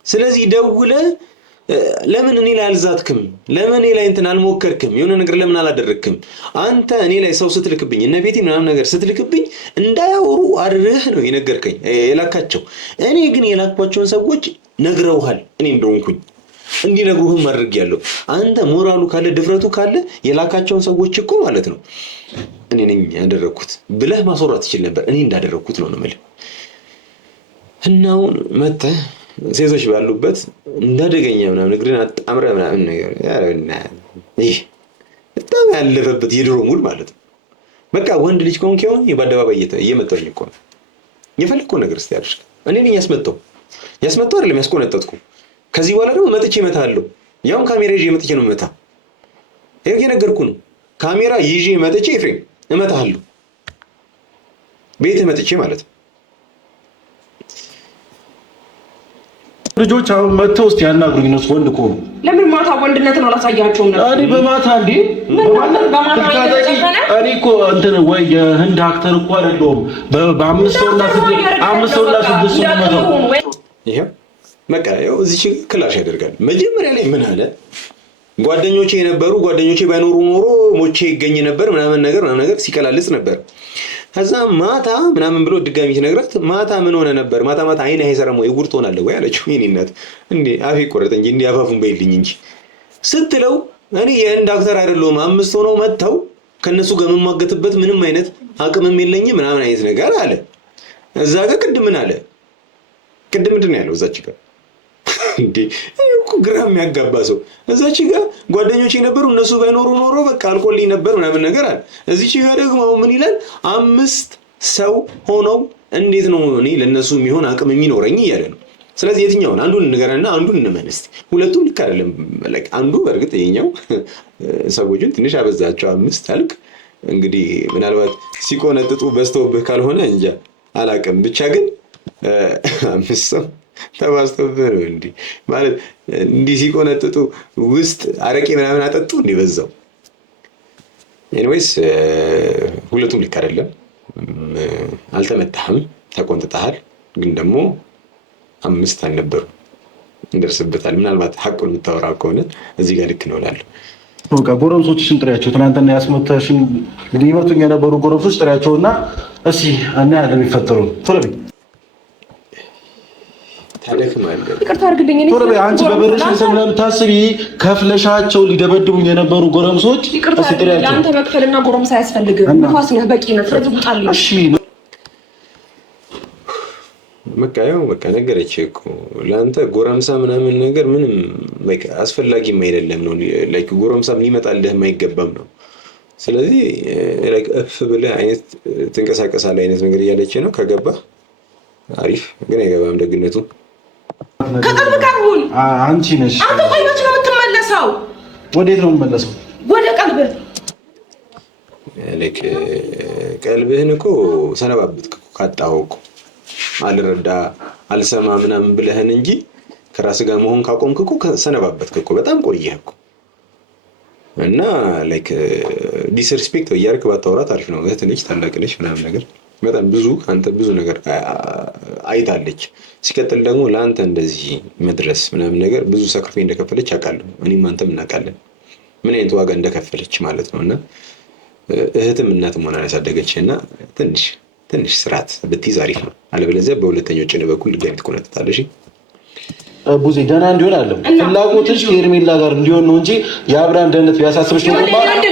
ስለዚህ ደውለህ ለምን እኔ ላይ አልዛትክም? ለምን እኔ ላይ እንትን አልሞከርክም? የሆነ ነገር ለምን አላደረክም? አንተ እኔ ላይ ሰው ስትልክብኝ እነ ቤቴ ምናምን ነገር ስትልክብኝ እንዳያወሩ አድርገህ ነው የነገርከኝ የላካቸው። እኔ ግን የላኳቸውን ሰዎች ነግረውሃል እኔ እንደሆንኩኝ እንዲነግሩህም አድርጌያለሁ። አንተ ሞራሉ ካለ ድፍረቱ ካለ የላካቸውን ሰዎች እኮ ማለት ነው እኔ ነኝ ያደረኩት ብለህ ማስወራት ትችል ነበር። እኔ እንዳደረኩት ነው የምልህ። እና አሁን መተህ ሴቶች ባሉበት እንዳደገኛ ምናምን እግርን አጣምረህ ምናምን ነገር ያረና ይህ በጣም ያለፈበት የድሮ ሙድ ማለት ነው። በቃ ወንድ ልጅ ከሆንክ ይሁን በአደባባይ እየመጣሁኝ እኮ ነው የፈለግከው ነገር እስቲ አድርግ። እኔ ነኝ ያስመጣው አይደለም ያስቆነጠጥኩ። ከዚህ በኋላ ደግሞ መጥቼ እመታለሁ። ያውም ካሜራ ይዤ መጥቼ ነው እመታ። ይሄ የነገርኩ ነው። ካሜራ ይዤ መጥቼ ኤፍሬም እመታለሁ። ቤት መጥቼ ማለት ነው። ልጆች አሁን መጥተው እስቲ ያናግሩኝ ነው ወንድ እኮ ነው። ለምን ማታ ወንድነትን አላሳያቸውም ነበር? እኔ በማታ እንዴ እኔ እኮ እንትን ወይ የህንድ አክተር እኮ አይደለሁም። በአምስት ሰውና ስድስት ሰው መተው ይሄ በቃ ያው እዚህ ክላሽ ያደርጋል። መጀመሪያ ላይ ምን አለ ጓደኞቼ ባይኖሩ ኖሮ ሞቼ ይገኝ ነበር ምናምን ነገር ሲቀላልጽ ነበር። ከዛ ማታ ምናምን ብሎ ድጋሚ ሲነግራት ማታ ምን ሆነ ነበር? ማታ አይን አይሰራም ወይ ጉር ትሆናለህ ወይ አለችው። የኔ እናት እንዴ አፌ ቆረጠ እንጂ እንዴ አፋፉን በይልኝ እንጂ ስትለው እኔ የህንድ አክተር አይደለሁም። አምስት ሆነው መጥተው ከነሱ ጋር የምማገትበት ምንም አይነት አቅምም የለኝም ምናምን አይነት ነገር አለ። እዛ ጋር ቅድም ምን አለ? ቅድም ምንድን ነው ያለው? እዛች ጋር እንዴ እኮ ግራ የሚያጋባ ሰው እዛች ጋር ጓደኞቼ ነበሩ እነሱ ባይኖሩ ኖሮ በቃ አልቆልኝ ነበር ምናምን ነገር አለ። እዚች ጋር ደግሞ አሁን ምን ይላል? አምስት ሰው ሆነው እንዴት ነው እኔ ለነሱ የሚሆን አቅም የሚኖረኝ እያለ ነው። ስለዚህ የትኛውን አንዱን ንገረና አንዱን እንመን እስቲ። ሁለቱም ልክ አይደለም። አንዱ በእርግጥ የኛው ሰዎችን ትንሽ አበዛቸው። አምስት አልክ እንግዲህ ምናልባት ሲቆነጥጡ በስተውብህ ካልሆነ እንጃ አላቅም። ብቻ ግን አምስት ሰው ተባስተውብህ ነው እንዲህ ማለት እንዲህ ሲቆነጥጡ ውስጥ አረቄ ምናምን አጠጡ እንዲህ በዛው። ኤኒዌይስ ሁለቱም ልክ አይደለም። አልተመታህም፣ ተቆንጥጠሃል። ግን ደግሞ አምስት አልነበሩ እንደርስበታል። ምናልባት ሐቁን የምታወራ ከሆነ እዚህ ጋር ልክ ነው እላለሁ። በቃ ጎረምሶችሽን ጥሪያቸው። ትናንትና ያስመታሽን እንግዲህ ይመቱኝ የነበሩ ጎረምሶች ጥሪያቸውና እስኪ እናያለን የሚፈጠረው። ቶሎ በይ ይቅርታ አድርግልኝ። ቶሎ በይ አንቺ በበረሽ ስለምታስቢ ከፍለሻቸው ሊደበድቡኝ የነበሩ ጎረምሶች እስኪ ጥሪያቸው። ለአንተ መክፈልና ጎረምሳ አያስፈልግም። ንፋስ ነህ በቂ ነህ። ስለዚህ ውጣልኝ። እሺ በቃ ነገረችህ እኮ ለአንተ ጎረምሳ ምናምን ነገር ምንም በቃ አስፈላጊም አይደለም ነው። ላይክ ጎረምሳም ሊመጣልህም አይገባም ነው። ስለዚህ ላይክ እፍ ብለህ አይነት ትንቀሳቀሳለህ አይነት ነገር እያለች ነው። ከገባህ አሪፍ፣ ግን አይገባም ደግነቱ። ከቀርብ ጋር ሁን። አንቺ ነሽ አንተ ቆይቶች ነው የምትመለሰው። መልሰው። ወዴት ነው የምመለሰው? ወደ ቀልብህ። ልክ ቀልብህን እኮ ሰነባበትክ እኮ ካጣኸው እኮ አልረዳ አልሰማ ምናምን ብለህን እንጂ ከራስ ጋር መሆን ካቆምክ እኮ ሰነባበትክ እኮ በጣም ቆየህ እኮ። እና ላይክ ዲስሪስፔክት እያደረክ ባታወራት አሪፍ ነው። እህት ነች ታላቅ ነች ምናምን ነገር በጣም ብዙ አንተ ብዙ ነገር አይታለች። ሲቀጥል ደግሞ ለአንተ እንደዚህ መድረስ ምናምን ነገር ብዙ ሳክሪፋይ እንደከፈለች አውቃለሁ። እኔም አንተም እናውቃለን ምን አይነት ዋጋ እንደከፈለች ማለት ነው። እና እህትም እናትም ሆና ያሳደገች እና ትንሽ ስርዓት ብትይዝ አሪፍ ነው። አለበለዚያ በሁለተኛው ጭን በኩል ድጋሚ ትቆነጥጣለሽ። ቡዜ ደህና እንዲሆን አለም ፍላጎትሽ ሄርሜላ ጋር እንዲሆን ነው እንጂ የአብርሃም ደህንነት ቢያሳስብሽ ነው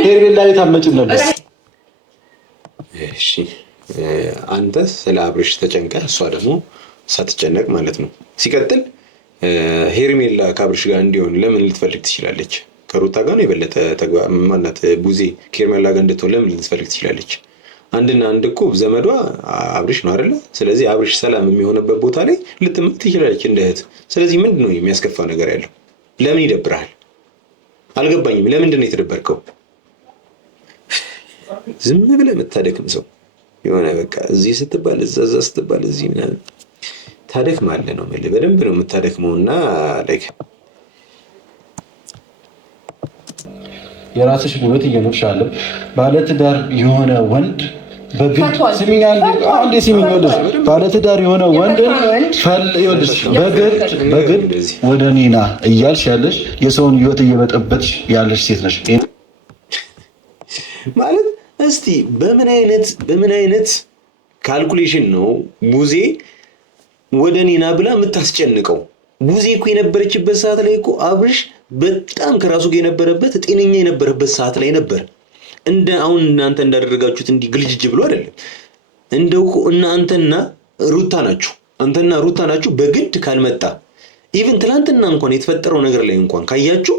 ሄርሜላ ላይ ታመጭም ነበር። እሺ አንተ ስለ አብርሽ ተጨንቀህ እሷ ደግሞ ሳትጨነቅ ማለት ነው። ሲቀጥል ሄርሜላ ከአብርሽ ጋር እንዲሆን ለምን ልትፈልግ ትችላለች? ከሩታ ጋር ነው የበለጠ ማናት ቡዜ ከሄርሜላ ጋር እንድትሆን ለምን ልትፈልግ ትችላለች? አንድና አንድ እኮ ዘመዷ አብርሽ ነው አይደለ? ስለዚህ አብርሽ ሰላም የሚሆንበት ቦታ ላይ ልትመጥ ትችላለች እንደ እህት። ስለዚህ ምንድን ነው የሚያስከፋ ነገር ያለው? ለምን ይደብርሃል? አልገባኝም። ለምንድን ነው የተደበርከው? ዝም ብለህ የምታደክም ሰው የሆነ በቃ እዚህ ስትባል እዛ ስትባል እዚህ ምናምን ታደክማለህ ነው የምልህ። በደንብ ነው የምታደክመውና ላይክ የራስሽ ህይወት እየኖርሽ አለ ባለትዳር የሆነ ወንድ ባለትዳር የሆነ ወንድ በግድ ወደ ኒና እያልሽ ያለሽ የሰውን ህይወት እየበጠበጥሽ ያለሽ ሴት ነሽ ማለት። እስቲ በምን አይነት ካልኩሌሽን ነው ቡዜ ወደ ኒና ብላ የምታስጨንቀው? ቡዜ እኮ የነበረችበት ሰዓት ላይ እኮ አብርሽ በጣም ከራሱ ጋር የነበረበት ጤነኛ የነበረበት ሰዓት ላይ ነበር። እንደ አሁን እናንተ እንዳደረጋችሁት እንዲህ ግልጅጅ ብሎ አይደለም። እንደው እናንተና ሩታ ናችሁ በግድ ካልመጣ ኢቭን ትላንትና እንኳን የተፈጠረው ነገር ላይ እንኳን ካያችሁ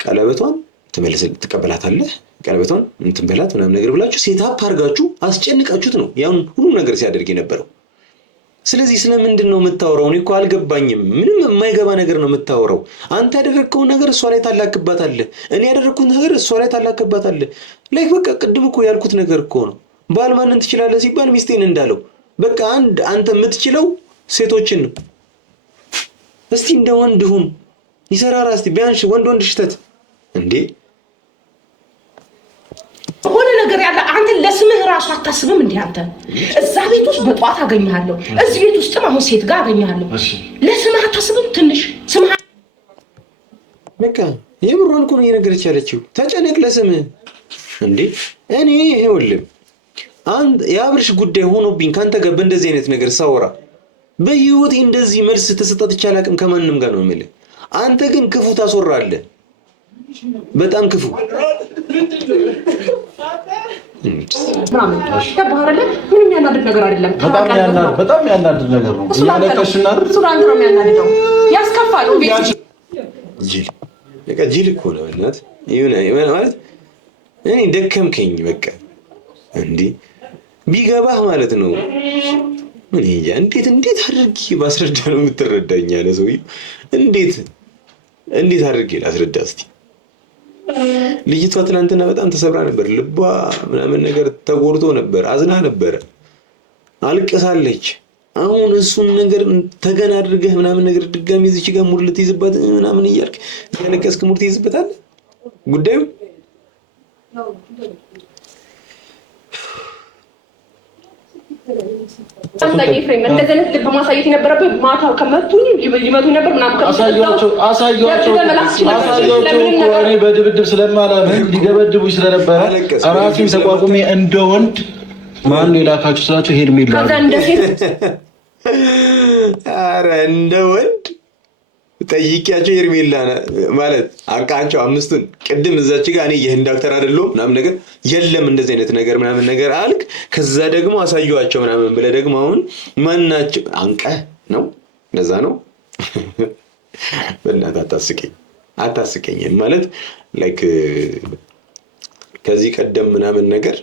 ቀለበቷን ትቀበላታለህ፣ ቀለበቷን እንትን በላት ምናምን ነገር ብላችሁ ሴታፕ አድርጋችሁ አስጨንቃችሁት ነው ያን ሁሉ ነገር ሲያደርግ የነበረው። ስለዚህ ስለምንድን ነው የምታወራው? እኔ እኮ አልገባኝም። ምንም የማይገባ ነገር ነው የምታወራው። አንተ ያደረግከውን ነገር እሷ ላይ ታላክባታለህ፣ እኔ ያደረግኩት ነገር እሷ ላይ ታላክባታለህ። ላይክ በቃ ቅድም እኮ ያልኩት ነገር እኮ ነው። ባል ማንን ትችላለህ ሲባል ሚስቴን እንዳለው በቃ አንተ የምትችለው ሴቶችን ነው። እስቲ እንደ ወንድ ሁን፣ ይሰራራ። እስቲ ቢያንስ ወንድ ሽተት እንዴ ሆነ ነገር ያለ አንተ ለስምህ ራሱ አታስብም እንዴ? አንተ እዛ ቤት ውስጥ በጧት አገኘሃለሁ፣ እዚህ ቤት ውስጥም አሁን ሴት ጋር አገኘሃለሁ። ለስምህ አታስብም? ትንሽ ስምህ በቃ የምሯን እኮ ነው እየነገረች ያለችው። ተጨነቅ ለስምህ እንዴ። እኔ ይኸውልህ የአብርሽ ጉዳይ ሆኖብኝ ከአንተ ጋር በእንደዚህ አይነት ነገር ሳወራ በህይወቴ እንደዚህ መልስ ተሰጣት አላውቅም ከማንም ጋር ነው የምልህ። አንተ ግን ክፉ ታስወራለህ፣ በጣም ክፉ ምንም ያናድድ ነገር አይደለም። በጣም ያናድድ ነገር ነው። ያስከፋል። ጅል እኮ ነው እናት ማለት እኔ ደከምከኝ በቃ እንዲህ ቢገባህ ማለት ነው። ምን እንዴት አድርጌ ባስረዳ ነው የምትረዳኝ? ያለ ሰውዬው እንዴት አድርጌ ላስረዳ እስቲ? ልጅቷ ትናንትና በጣም ተሰብራ ነበር። ልቧ ምናምን ነገር ተጎድቶ ነበር፣ አዝና ነበር፣ አልቀሳለች። አሁን እሱን ነገር ተገና አድርገህ ምናምን ነገር ድጋሚ እዚች ጋር ሙድ ልትይዝበት ምናምን እያልክ ያለቀስክ ሙድ ትይዝበታለህ። ጉዳዩ በማሳየት የነበረብህ ማታ ከመቱኝ ይመቱ ነበር ምናምን አሳያቸው። እኔ በድብድብ ስለማላምን ሊደበድቡኝ ስለነበረ ራሴን ተቋቁሜ እንደ ወንድ ማነው የላካችሁ ስላቸው ሄርሜላ ኧረ እንደ ወንድ ጠይቂያቸው ሄርሜላ ማለት አቃቸው አምስቱን ቅድም እዛች ጋር እኔ የህንድ ዳክተር አይደለሁም ምናምን ነገር የለም እንደዚህ አይነት ነገር ምናምን ነገር አልክ። ከዛ ደግሞ አሳየዋቸው ምናምን ብለህ ደግሞ አሁን ማናቸው አንቀህ ነው እንደዛ ነው። በእናትህ አታስቀኝ ማለት ላይክ ከዚህ ቀደም ምናምን ነገር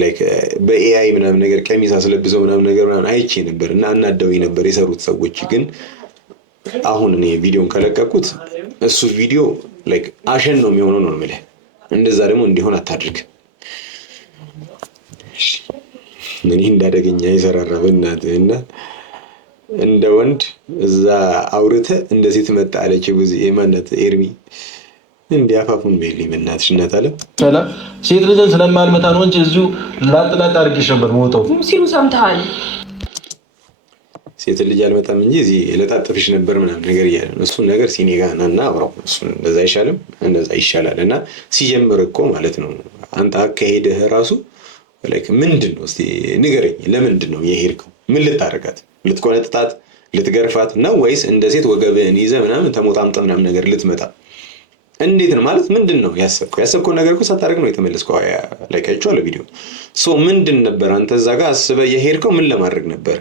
ላይክ በኤአይ ምናምን ነገር ቀሚስ አስለብሰው ምናምን ነገር ምናምን አይቼ ነበር እና አናደውኝ ነበር የሰሩት ሰዎች። ግን አሁን እኔ ቪዲዮን ከለቀኩት እሱ ቪዲዮ ላይክ አሸን ነው የሚሆነው ነው የምልህ። እንደዛ ደግሞ እንዲሆን አታድርግ። እኔ እንዳደገኛ ይሰራራ በእናትህ እና እንደ ወንድ እዛ አውርተህ እንደዚህ ትመጣለች ብዙ የማነት ኤርሚ እንዲያፋፉን በይልኝ በእናትሽ እናት አለ ሰላም ሴት ልጅን ስለማልመታ ነው እንጂ እዚሁ ላጥላጥ አድርጌሽ ነበር ሞተው ሲሉ ሰምተሃል። ሴት ልጅ አልመጣም እንጂ እዚህ ለጣጥፍሽ ነበር ምናምን ነገር እያለ ነው። እሱን ነገር ሲኔ ጋር ናና አብረው እሱን እንደዛ አይሻልም? እንደዛ ይሻላል። እና ሲጀምር እኮ ማለት ነው አንተ አካሄድህ ራሱ ላይክ ምንድን ነው? እስቲ ንገረኝ። ለምንድን ነው የሄድከው? ምን ልታረጋት? ልትቆነጥጣት፣ ልትገርፋት ነው ወይስ እንደ ሴት ወገብህን ይዘህ ምናምን ተሞጣምጠ ምናምን ነገር ልትመጣ? እንዴት ነው ማለት ምንድን ነው ያሰብከው? ያሰብከው ነገር እኮ ሳታደርግ ነው የተመለስከው። ላይክ አይቼዋለሁ ቪዲዮ። ሶ ምንድን ነበር አንተ እዛ ጋር አስበህ የሄድከው? ምን ለማድረግ ነበር?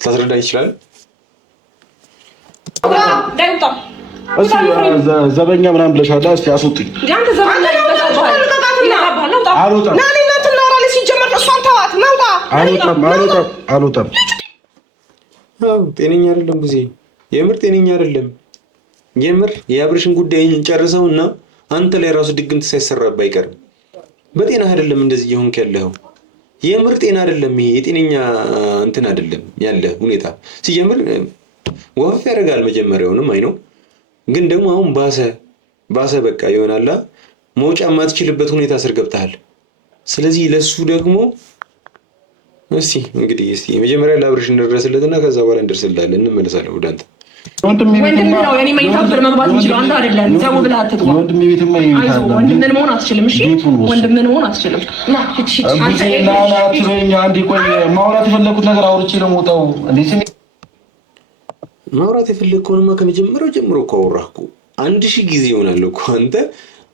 ታስረዳኝ ይችላል? ዘበኛ ምናምን ብለሻል። እስቲ አስወጡኝ። አልወጣም። ጤነኛ አይደለም ጊዜ የምር ጤነኛ አይደለም። የምር የአብርሽን ጉዳይ ጨርሰውና አንተ ላይ ራሱ ድግምት ሳይሰራብ አይቀርም። በጤና አይደለም እንደዚህ እየሆንክ ያለኸው። የምር ጤና አይደለም። ይሄ የጤነኛ እንትን አይደለም ያለ ሁኔታ። ሲጀምር ወፍ ያደርጋል መጀመሪያውንም አይነው፣ ግን ደግሞ አሁን ባሰ በቃ ይሆናላ። መውጫ የማትችልበት ሁኔታ ስር ገብተሃል። ስለዚህ ለሱ ደግሞ እስቲ እንግዲህ መጀመሪያ ለአብርሽ እንድረስለትና ከዛ በኋላ እንደርስልሃለን፣ እንመለሳለን ወደ አንተ። ወንድም ነው የኔ መኝታ ብር መግባት እንችላለን። አንተ አይደለም ዘው ብለህ አትግባ። ወንድም ቤትማ ይይታል። ወንድም ምን መሆን አትችልም። እሺ ወንድም ምን መሆን አትችልም። ና እሺ አንተ ትበኛ አንዴ ቆይ፣ ማውራት የፈለኩት ነገር አውርቼ ነው የምወጣው። እንዴ ማውራት የፈለግከውንማ ከመጀመሪያው ጀምሮ እኮ አወራህ እኮ 1000 ጊዜ ይሆናል እኮ። አንተ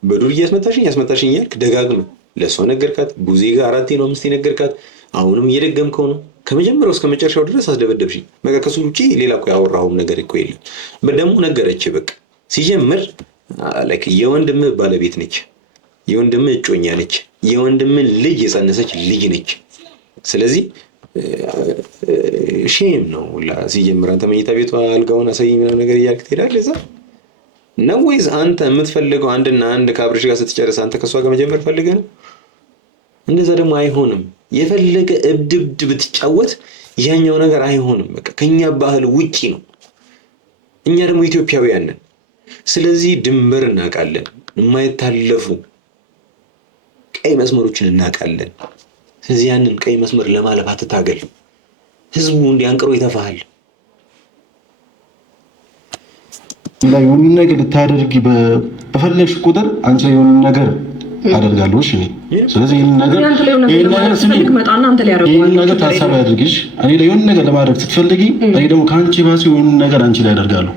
በዱር ያስመታሽኝ እያልክ ደጋግመህ ለእሷ ነገርካት። ቡዜ ጋር 4 ነው 5 ነገርካት። አሁንም እየደገምከው ነው። ከመጀመሪያው እስከ መጨረሻው ድረስ አስደበደብሽኝ። በቃ ከሱ ውጪ ሌላ እኮ ያወራሁም ነገር እኮ የለም። በደሙ ነገረች። በቃ ሲጀምር ላይክ የወንድምህ ባለቤት ነች፣ የወንድምህ እጮኛ ነች፣ የወንድምህ ልጅ የጸነሰች ልጅ ነች። ስለዚህ ሼም ነው ሲጀምር አንተ መኝታ ቤቷ አልጋውን አሳይኝ ምናምን ነገር እያልክ ትሄዳለህ እዛ ነው ወይስ አንተ የምትፈልገው አንድና አንድ ከአብርሽ ጋር ስትጨርስ አንተ ከሷ ጋር መጀመር ፈልገህ ነው? እንደዛ ደግሞ አይሆንም። የፈለገ እብድብድ ብትጫወት ያኛው ነገር አይሆንም። በቃ ከኛ ባህል ውጪ ነው። እኛ ደግሞ ኢትዮጵያውያን ነን። ስለዚህ ድንበር እናውቃለን፣ የማይታለፉ ቀይ መስመሮችን እናውቃለን። ስለዚህ ያንን ቀይ መስመር ለማለፍ አትታገል። ህዝቡ እንዲያንቀሩ ይተፋሃል። የሆነ ነገር ልታደርጊ በፈለግሽ ቁጥር አንቺ የሆነ ነገር አደርጋለሁ። እሺ ስለዚህ ይሄን ነገር ታሳቢ አድርጊሽ። እኔ ላይ የሆነ ነገር ለማድረግ ስትፈልጊ እኔ ደግሞ ከአንቺ ባሲ የሆነ ነገር አንቺ ላይ አደርጋለሁ።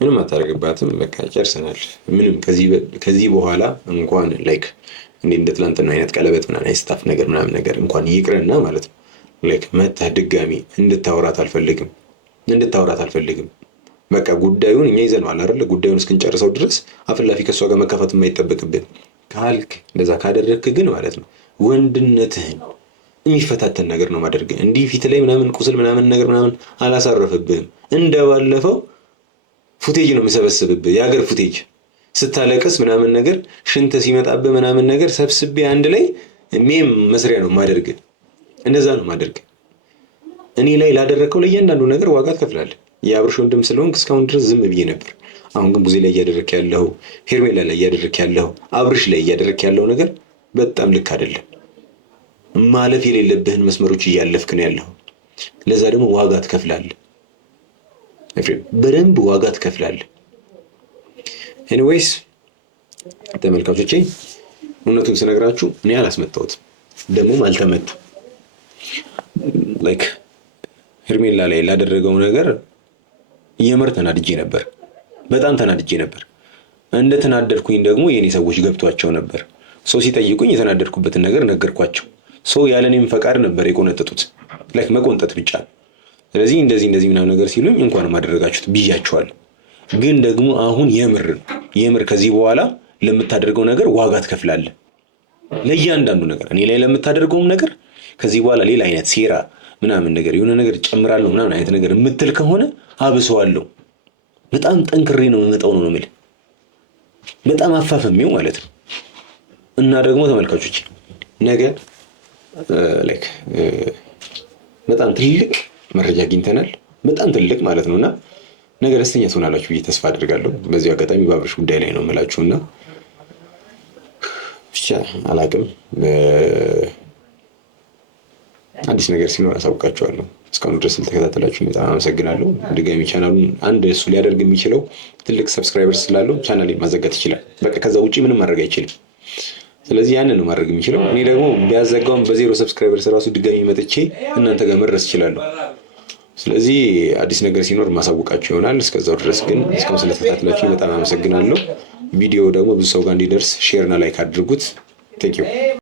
ምንም አታደርግባትም። በቃ ጨርሰናል። ምንም ከዚህ በኋላ እንኳን ላይክ እንደ ትናንትና አይነት ቀለበት ምናምን አይስታፍ ነገር ምናምን ነገር እንኳን ይቅርና ማለት ነው ላይክ መታ ድጋሚ እንድታወራት አልፈልግም። በቃ ጉዳዩን እኛ ይዘነዋል አይደል? ጉዳዩን እስክንጨርሰው ድረስ አፍላፊ ከሷ ጋር መከፋት የማይጠበቅብን ካልክ እንደዛ ካደረግክ ግን ማለት ነው ወንድነትህን የሚፈታተን ነገር ነው ማድረግ። እንዲህ ፊት ላይ ምናምን ቁስል ምናምን ነገር ምናምን አላሳረፍብህም። እንደባለፈው ፉቴጅ ነው የምሰበስብብህ፣ የሀገር ፉቴጅ ስታለቅስ ምናምን ነገር ሽንት ሲመጣብህ ምናምን ነገር ሰብስቤ አንድ ላይ ሜም መስሪያ ነው ማደርግ። እንደዛ ነው ማደርግ። እኔ ላይ ላደረግከው ለእያንዳንዱ ነገር ዋጋ ትከፍላለህ። የአብርሽ ወንድም ስለሆንክ እስካሁን ድረስ ዝም ብዬ ነበር። አሁን ግን ቡዜ ላይ እያደረክ ያለው፣ ሄርሜላ ላይ እያደረክ ያለው፣ አብርሽ ላይ እያደረክ ያለው ነገር በጣም ልክ አይደለም። ማለፍ የሌለብህን መስመሮች እያለፍክ ነው ያለው። ለዛ ደግሞ ዋጋ ትከፍላለህ። በደንብ ዋጋ ትከፍላለህ። ኤኒዌይስ ተመልካቾቼ እውነቱን ስነግራችሁ እኔ አላስመታሁትም፣ ደግሞም አልተመታም። ላይክ ሄርሜላ ላይ ላደረገው ነገር የምር ተናድጄ ነበር፣ በጣም ተናድጄ ነበር። እንደተናደድኩኝ ደግሞ የኔ ሰዎች ገብቷቸው ነበር። ሰው ሲጠይቁኝ የተናደድኩበትን ነገር ነገርኳቸው። ሰው ያለኔም ፈቃድ ነበር የቆነጠጡት፣ ላይክ መቆንጠጥ ብቻ። ስለዚህ እንደዚህ ምናምን ነገር ሲሉኝ እንኳን ማደረጋችሁት ብያቸዋለሁ። ግን ደግሞ አሁን የምር ከዚህ በኋላ ለምታደርገው ነገር ዋጋ ትከፍላለህ። ለእያንዳንዱ ነገር እኔ ላይ ለምታደርገውም ነገር ከዚህ በኋላ ሌላ አይነት ሴራ ምናምን ነገር የሆነ ነገር ጨምራለሁ ምናምን አይነት ነገር የምትል ከሆነ አብሰዋለሁ። በጣም ጠንክሬ ነው የምመጣው ነው የምልህ። በጣም አፋፍሜው ማለት ነው። እና ደግሞ ተመልካቾች ነገ ላይክ በጣም ትልቅ መረጃ አግኝተናል። በጣም ትልቅ ማለት ነውና ነገ ደስተኛ ትሆናላችሁ ብዬ ተስፋ አድርጋለሁ። በዚህ አጋጣሚ በአብርሽ ጉዳይ ላይ ነው የምላችሁና ብቻ አላቅም። አዲስ ነገር ሲኖር አሳውቃችኋለሁ። እስካሁን ድረስ ስለተከታተላችሁ በጣም አመሰግናለሁ። ድጋሚ ቻናሉን አንድ እሱ ሊያደርግ የሚችለው ትልቅ ሰብስክራይበርስ ስላለው ቻናሌን ማዘጋት ይችላል። በቃ ከዛ ውጪ ምንም ማድረግ አይችልም። ስለዚህ ያንን ነው ማድረግ የሚችለው። እኔ ደግሞ ቢያዘጋውም በዜሮ ሰብስክራይበርስ ራሱ ድጋሚ መጥቼ እናንተ ጋር መድረስ እችላለሁ። ስለዚህ አዲስ ነገር ሲኖር ማሳውቃችሁ ይሆናል። እስከዛው ድረስ ግን እስካሁን ስለተከታተላችሁ በጣም አመሰግናለሁ። ቪዲዮ ደግሞ ብዙ ሰው ጋር እንዲደርስ ሼር እና ላይክ አድርጉት። ቴንክ ዩ